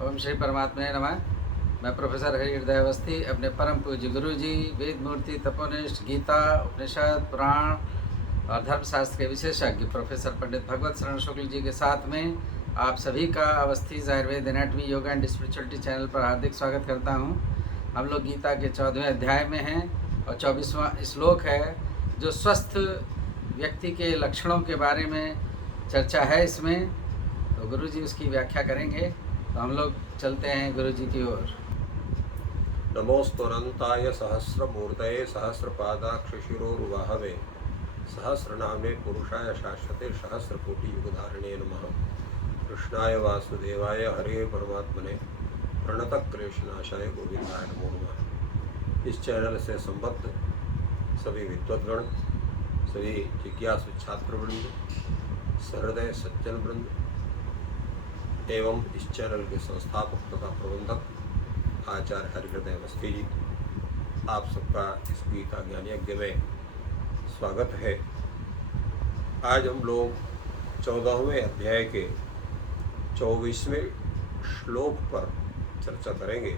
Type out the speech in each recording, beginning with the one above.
ओम श्री परमात्मा नमः। मैं प्रोफेसर हरि हृदय अवस्थी अपने परम पूज्य गुरु जी वेद मूर्ति तपोनिष्ठ गीता उपनिषद पुराण और धर्मशास्त्र के विशेषज्ञ प्रोफेसर पंडित भगवत शरण शुक्ल जी के साथ में आप सभी का Awasthi Ayurveda anatomy yoga and spirituality channel पर हार्दिक स्वागत करता हूं। हम लोग गीता के 14वें अध्याय में हैं और 24वां श्लोक है जो स्वस्थ व्यक्ति के लक्षणों के बारे में चर्चा है इसमें। तो गुरु जी उसकी व्याख्या करेंगे, तो हम लोग चलते हैं गुरु जी की ओर। नमोस्तुनंताय सहस्रमूर्तये सहस्रपादाक्षशिरोरुवाहवे सहस्रनाम्ने पुरुषाय शाश्वते सहस्रकोटियुगधारिणे नमः। कृष्णाय वासुदेवाय हरे परमात्मने प्रणतक्लेशनाशाय गोविंदाय नमो नमः। इस चैनल से संबद्ध सभी विद्वद्गण, सभी जिज्ञासु छात्रवृंद, सहृदय सज्जन वृंद एवं इस चैनल के संस्थापक तथा प्रबंधक आचार्य हरि हृदय अवस्थी जी, आप सबका इस गीता ज्ञान यज्ञ में स्वागत है। आज हम लोग 14वें अध्याय के 24वें श्लोक पर चर्चा करेंगे,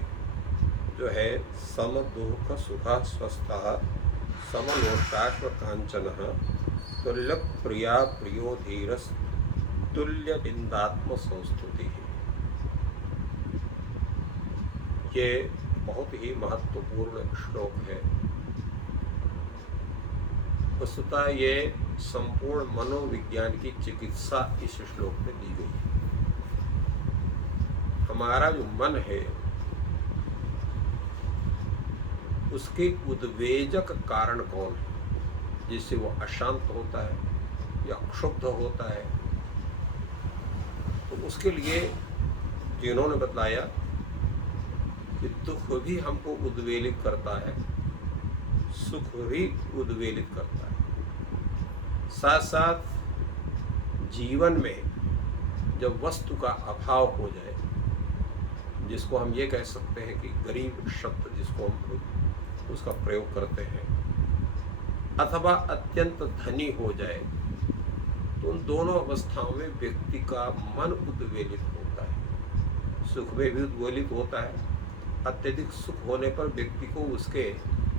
जो है सम दुख सुखा स्वस्थ समलोष्टाश्व कांचन तुल्य प्रिया प्रियो धीरस तुल्य निंदात्म संस्तुति। ये बहुत ही महत्वपूर्ण श्लोक है। वस्तुतः ये संपूर्ण मनोविज्ञान की चिकित्सा इस श्लोक में दी गई है। हमारा जो मन है उसके उद्वेजक कारण कौन है, जिससे वो अशांत होता है या क्षुब्ध होता है। तो उसके लिए जिन्होंने बताया कि दुख भी हमको उद्वेलित करता है, सुख भी उद्वेलित करता है। साथ साथ जीवन में जब वस्तु का अभाव हो जाए, जिसको हम ये कह सकते हैं कि गरीब शब्द जिसको हम उसका प्रयोग करते हैं, अथवा अत्यंत धनी हो जाए, तो उन दोनों अवस्थाओं में व्यक्ति का मन उद्वेलित होता है। सुख में भी उद्वेलित होता है। अत्यधिक सुख होने पर व्यक्ति को उसके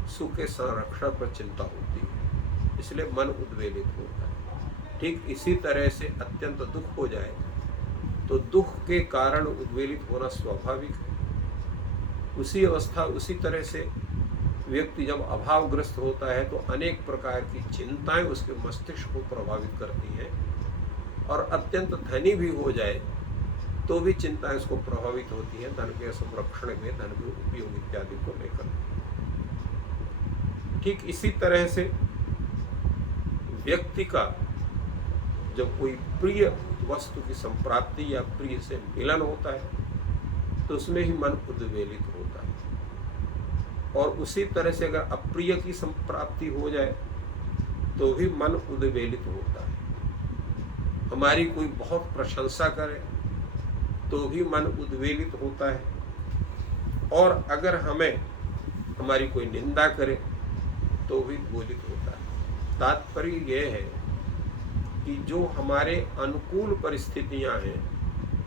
सुख के संरक्षण पर चिंता होती है, इसलिए मन उद्वेलित होता है। ठीक इसी तरह से अत्यंत दुख हो जाए तो दुख के कारण उद्वेलित होना स्वाभाविक है। उसी तरह से व्यक्ति जब अभावग्रस्त होता है तो अनेक प्रकार की चिंताएं उसके मस्तिष्क को प्रभावित करती हैं, और अत्यंत धनी भी हो जाए तो भी चिंताएं उसको प्रभावित होती हैं, धन के संरक्षण में, धन के उपयोग इत्यादि को लेकर। ठीक इसी तरह से व्यक्ति का जब कोई प्रिय वस्तु की संप्राप्ति या प्रिय से मिलन होता है तो उसमें ही मन उद्वेलित होता है, और उसी तरह से अगर अप्रिय की संप्राप्ति हो जाए तो भी मन उद्वेलित होता है। हमारी कोई बहुत प्रशंसा करे तो भी मन उद्वेलित होता है, और अगर हमारी कोई निंदा करे तो भी उद्वेलित होता है। तात्पर्य यह है कि जो हमारे अनुकूल परिस्थितियां हैं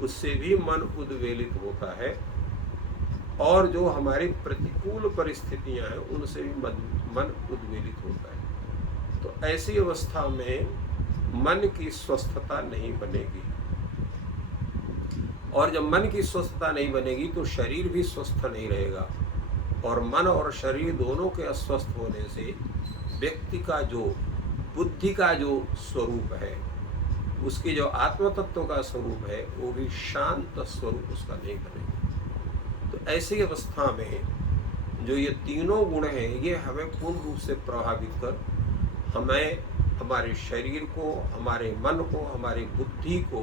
उससे भी मन उद्वेलित होता है, और जो हमारी प्रतिकूल परिस्थितियां हैं उनसे भी मन उद्वेलित होता है। तो ऐसी अवस्था में मन की स्वस्थता नहीं बनेगी, और जब मन की स्वस्थता नहीं बनेगी तो शरीर भी स्वस्थ नहीं रहेगा, और मन और शरीर दोनों के अस्वस्थ होने से व्यक्ति का जो बुद्धि का जो स्वरूप है, उसके जो आत्म तत्व का स्वरूप है, वो भी शांत स्वरूप उसका नहीं बनेगा। तो ऐसी अवस्था में जो ये तीनों गुण हैं, ये हमें पूर्ण रूप से प्रभावित कर हमें, हमारे शरीर को, हमारे मन को, हमारी बुद्धि को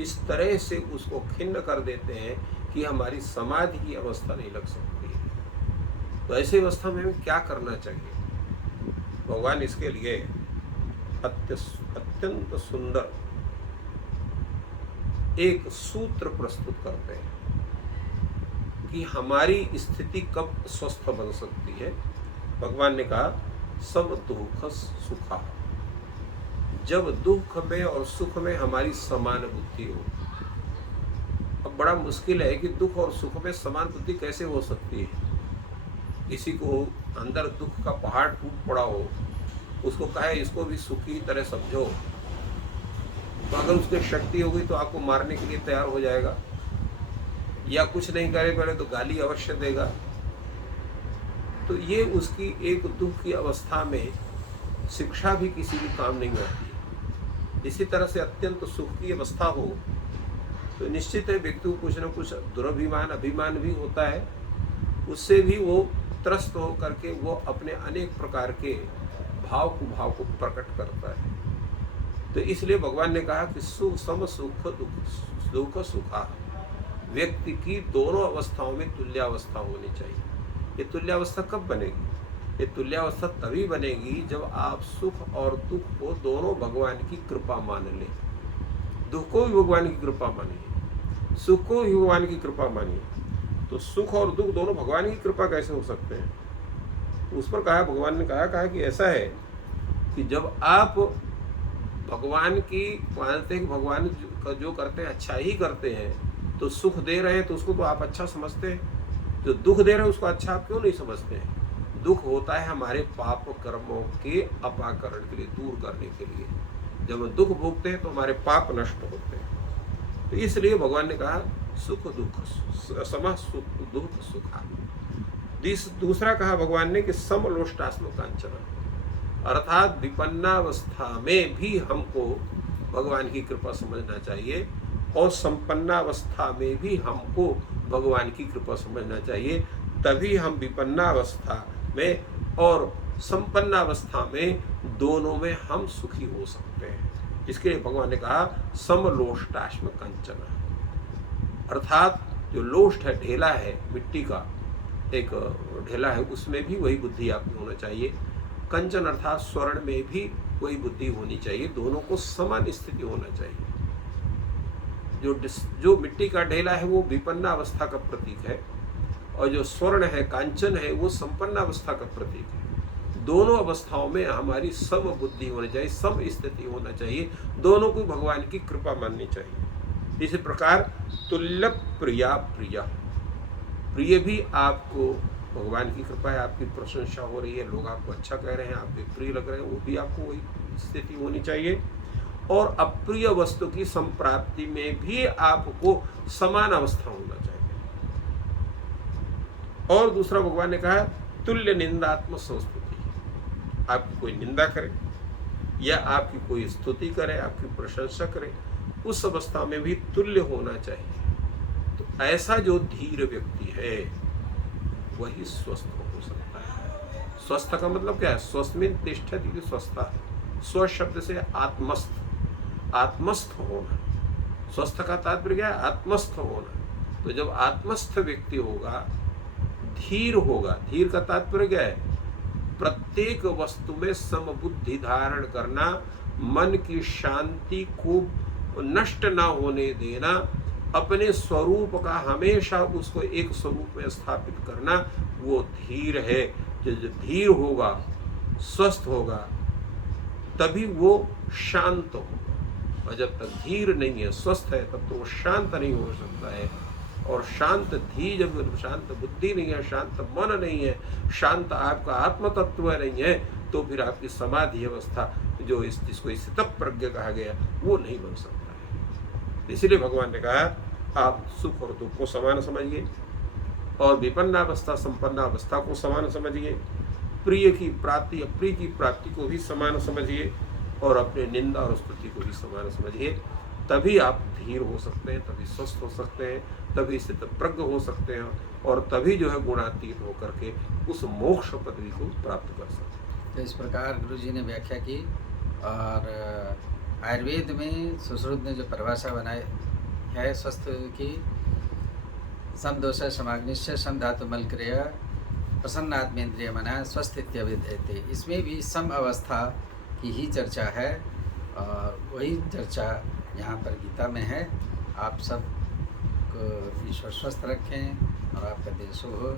इस तरह से उसको खिन्न कर देते हैं कि हमारी समाधि की अवस्था नहीं लग सकती है। तो ऐसी अवस्था में हमें क्या करना चाहिए? भगवान इसके लिए अत्यंत सुंदर एक सूत्र प्रस्तुत करते हैं कि हमारी स्थिति कब स्वस्थ बन सकती है। भगवान ने कहा सम दुख सुखा, जब दुख में और सुख में हमारी समान बुद्धि हो। अब बड़ा मुश्किल है कि दुख और सुख में समान बुद्धि कैसे हो सकती है। किसी को अंदर दुख का पहाड़ टूट पड़ा हो, उसको कहे इसको भी सुख की तरह समझो, तो अगर उसकी शक्ति होगी तो आपको मारने के लिए तैयार हो जाएगा, या कुछ नहीं करे पहले तो गाली अवश्य देगा। तो ये उसकी एक दुख की अवस्था में शिक्षा भी किसी भी काम नहीं आती। इसी तरह से अत्यंत सुख की अवस्था हो तो निश्चित है व्यक्ति को कुछ न कुछ दुर्भिमान अभिमान भी होता है, उससे भी वो त्रस्त हो करके वो अपने अनेक प्रकार के भाव को प्रकट करता है। तो इसलिए भगवान ने कहा कि सुख सम सुख दुख सुखा, व्यक्ति की दोनों अवस्थाओं में तुल्यावस्था होनी चाहिए। ये तुल्यावस्था कब बनेगी? ये तुल्यावस्था तभी बनेगी जब आप सुख और दुख को दोनों भगवान की कृपा मान लें। दुख को भी भगवान की कृपा मानिए, सुख को भी भगवान की कृपा मानिए। तो सुख और दुख दोनों भगवान की कृपा कैसे हो सकते हैं? उस पर कहा, भगवान ने कहा कि ऐसा है कि जब आप भगवान की मानते हैं कि भगवान जो करते हैं अच्छा ही करते हैं, तो सुख दे रहे हैं तो उसको तो आप अच्छा समझते हैं, जो दुख दे रहे हैं उसको अच्छा आप क्यों नहीं समझते हैं? दुख होता है हमारे पाप कर्मों के अपाकरण के लिए, दूर करने के लिए। जब हम दुख भोगते हैं तो हमारे पाप नष्ट होते हैं। तो इसलिए भगवान ने कहा सुख दुख सम सुख दुख सुखा। दूसरा कहा भगवान ने कि समलोष्टास्म कांचना, अर्थात विपन्नावस्था में भी हमको भगवान की कृपा समझना चाहिए और संपन्नावस्था में भी हमको भगवान की कृपा समझना चाहिए। तभी हम विपन्नावस्था में और संपन्नावस्था में दोनों में हम सुखी हो सकते हैं। इसके लिए भगवान ने कहा समलोष्टाश्म कंचना, अर्थात जो लोष्ट है, ढेला है, मिट्टी का एक ढेला है, उसमें भी वही बुद्धि आपको होना चाहिए। कंचन अर्थात स्वर्ण में भी वही बुद्धि होनी चाहिए। दोनों को समान स्थिति होना चाहिए। जो मिट्टी का ढेला है वो विपन्ना अवस्था का प्रतीक है, और जो स्वर्ण है, कांचन है, वो संपन्ना अवस्था का प्रतीक है। दोनों अवस्थाओं में हमारी सम बुद्धि होनी चाहिए, सम स्थिति होना चाहिए। दोनों को भगवान की कृपा माननी चाहिए। इसी प्रकार तुल्य प्रिया प्रिय, प्रिय भी आपको भगवान की कृपा है, आपकी प्रशंसा हो रही है, लोग आपको अच्छा कह रहे हैं, आपके प्रिय लग रहे हैं, वो भी आपको वही स्थिति होनी चाहिए। और अप्रिय वस्तु की संप्राप्ति में भी आपको समान अवस्था होना चाहिए। और दूसरा भगवान ने कहा तुल्य निंदात्म संस्तुति, आपकी कोई निंदा करे या आपकी कोई स्तुति करे, आपकी प्रशंसा करे, उस अवस्था में भी तुल्य होना चाहिए। तो ऐसा जो धीर व्यक्ति है वही स्वस्थ हो सकता है। स्वस्थ का मतलब क्या है? स्वस्मिन तिष्ठति स्वस्था, स्व शब्द से आत्मस्थ, आत्मस्थ होना। स्वस्थ का तात्पर्य क्या है? आत्मस्थ होना। तो जब आत्मस्थ व्यक्ति होगा, धीर होगा, धीर का तात्पर्य क्या है? प्रत्येक वस्तु में समबुद्धि धारण करना, मन की शांति को नष्ट ना होने देना, अपने स्वरूप का हमेशा उसको एक स्वरूप में स्थापित करना, वो धीर है। जो धीर होगा, स्वस्थ होगा, तभी वो शांत होगा। और जब तक धीर नहीं है, स्वस्थ है, तब तो वो शांत नहीं हो सकता है। और शांत जब शांत बुद्धि नहीं है, शांत मन नहीं है, शांत आपका आत्म तत्व नहीं है, तो फिर आपकी समाधि अवस्था जो जिसको स्थित प्रज्ञ कहा गया, वो नहीं बन सकता है। इसलिए भगवान ने कहा आप सुख और दुख को समान समझिए, और विपन्नावस्था संपन्नावस्था को समान समझिए, प्रिय की प्राप्ति अप्रिय की प्राप्ति को भी समान समझिए, और अपने निंदा और स्तुति को भी समान समझिए। तभी आप धीर हो सकते हैं, तभी स्वस्थ हो सकते हैं, तभी स्थित प्रज्ञ हो सकते हैं, और तभी जो है गुणातीत होकर के उस मोक्ष पदवी को प्राप्त कर सकते हैं। तो इस प्रकार गुरु जी ने व्याख्या की। और आयुर्वेद में सुश्रुत ने जो परिभाषा बनाई है स्वस्थ की, समदोष समाग्निश्च सम धातु मल क्रिया प्रसन्नात्मेन्द्रिय मना स्वस्थ इत्यभिधीयते। इसमें भी सम अवस्था की ही चर्चा है, और वही चर्चा यहाँ पर गीता में है। आप सब को ईश्वर स्वस्थ रखें और आपका दिन शुभ हो।